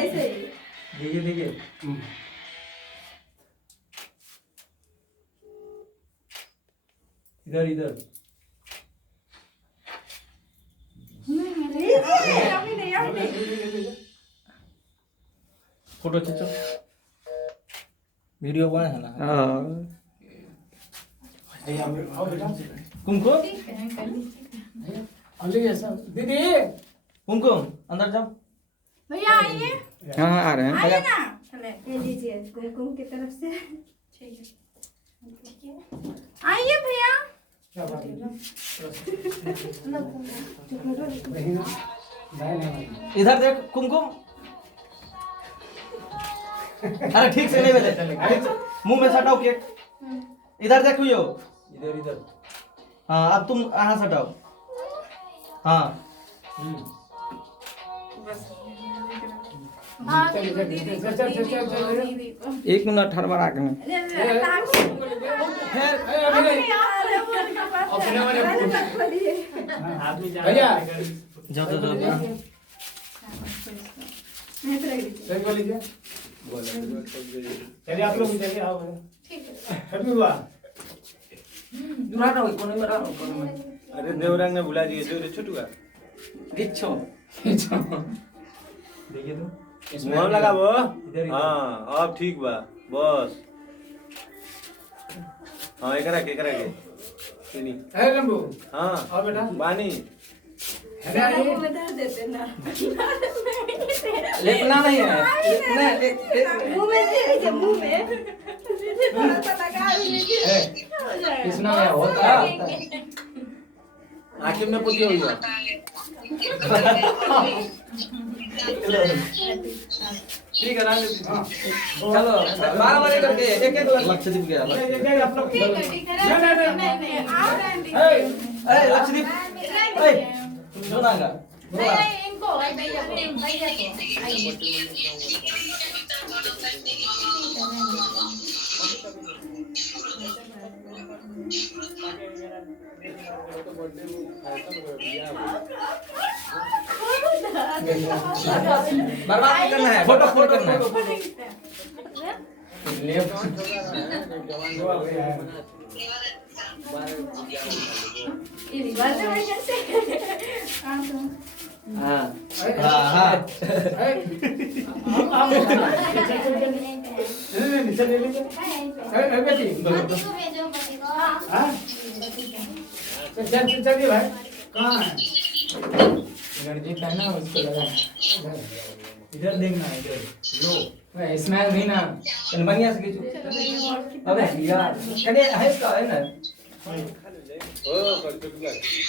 ऐसे ही। देखिए देखिए इधर इधर अभी नहीं फोटो खींचो वीडियो बना है ना हाँ कुमकुम दीदी कुमकुम अंदर जाओ भैया आइए हाँ हाँ आ रहे हैं आइए ना चले ये लीजिए कुमकुम की तरफ से। ठीक है आइए भैया क्या बात है इधर देख कुमकुम अरे ठीक से नहीं बजे ठीक से मुंह में सटाओ केक इधर देखो यो इधर इधर हाँ अब तुम यहाँ सटाओ हाँ भाभी को दीदी को दीदी को 1 मिनट हड़बड़ा के में फिर अपने वाले भैया जाओ जाओ जाओ सही बोल लीजिए चलिए आप लोग चलिए आओ हैप्पी हुआ दूरा रहो कोने में रहो कोने में अरे देवरंग ने बुला दिए जो छोटू का खींचो देखिए तो मुंह लगा वो इधर इधर हाँ अब ठीक बा बस हाँ एकरा के सुनी है लंबू हाँ आओ बेटा बानी बता देते ना लेपना नहीं है लेपना मुंह में दे दीजिए मुंह में थोड़ा सा लगा लीजिए हो जाएगा किसना है होता है आखिर में पुती हुई है ठीक है रानी चलो 12 बजे करके एक एक लक्षदीप गया आप लोग ठीक है नहीं आओ रैंडी अरे लक्षदीप ए सुनागा नहीं इनको भैया को आइए बर्बाद नहीं करना है फोटो फोटो करना है ये रिवाज में कैसे हाँ हाँ हाँ नहीं चलिए लीजिए है बेटी हाँ चलिए भाई कहाँ है एनर्जी का ना उसको लगा इधर देखना है इधर लो स्माइल भी ना इन बढ़िया से खींचो अबे यार कने है इसका है ना ओ कर चुप कर